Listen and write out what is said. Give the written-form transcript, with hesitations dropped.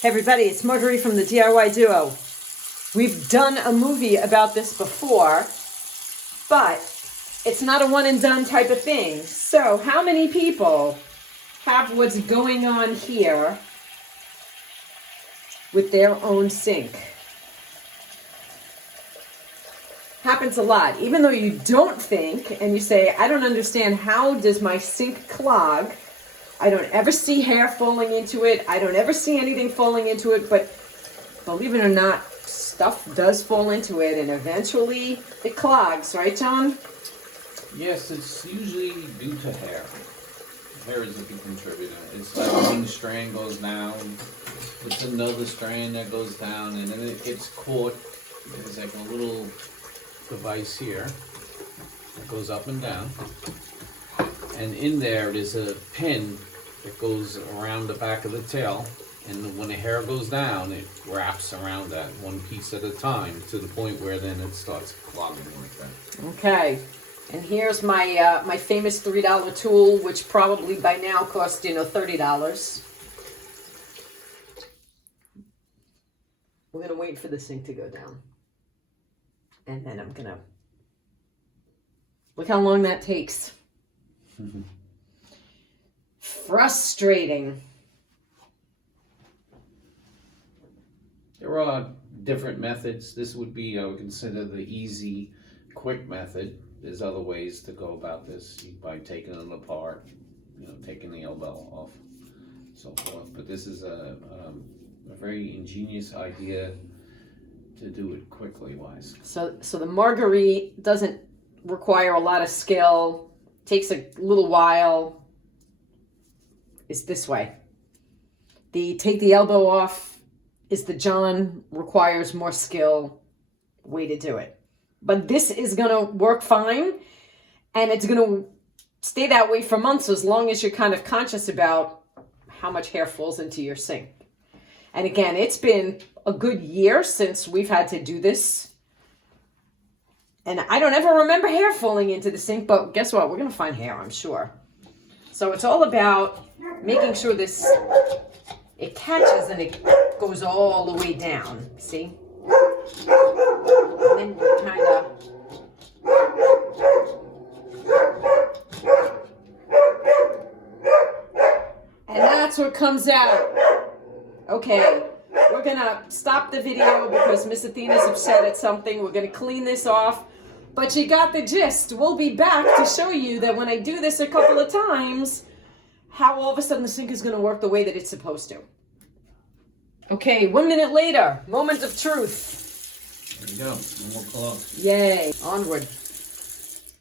Hey everybody, it's Marguerite from the DIY Duo. We've done a movie about this before, but it's not a one and done type of thing. So how many people have what's going on here with their own sink? Happens a lot. Even though you don't think and you say, I don't understand, how does my sink clog? I don't ever see hair falling into it. I don't ever see anything falling into it, but believe it or not, stuff does fall into it and eventually it clogs, right, John? Yes, it's usually due to hair. Hair is a big contributor. It's like one strand goes down, it's another strand that goes down, and then it gets caught. There's like a little device here that goes up and down. And in there is a pin that goes around the back of the tail, and when the hair goes down, it wraps around that one piece at a time to the point where then it starts clogging like that. Okay, and here's my my famous $3 tool, which probably by now costs, $30. We're gonna wait for the sink to go down, and then I'm gonna look how long that takes. Frustrating. There are different methods. This would be, I would consider, the easy, quick method. There's other ways to go about this by taking it apart, taking the elbow off, so forth. But this is a very ingenious idea to do it quickly wise. So the Marguerite doesn't require a lot of skill. Takes a little while. Is this way. The take the elbow off is the John, requires more skill way to do it. But this is going to work fine, and it's going to stay that way for months as long as you're kind of conscious about how much hair falls into your sink. And again, it's been a good year since we've had to do this. And I don't ever remember hair falling into the sink, but guess what? We're going to find hair, I'm sure. So it's all about making sure it catches and it goes all the way down, see? And then you kind of... And that's what comes out. Okay, we're going to stop the video because Miss Athena's upset at something. We're going to clean this off. But you got the gist. We'll be back to show you that when I do this a couple of times, how all of a sudden the sink is going to work the way that it's supposed to. Okay, 1 minute later, moment of truth. There you go, no more clogs. Yay, onward.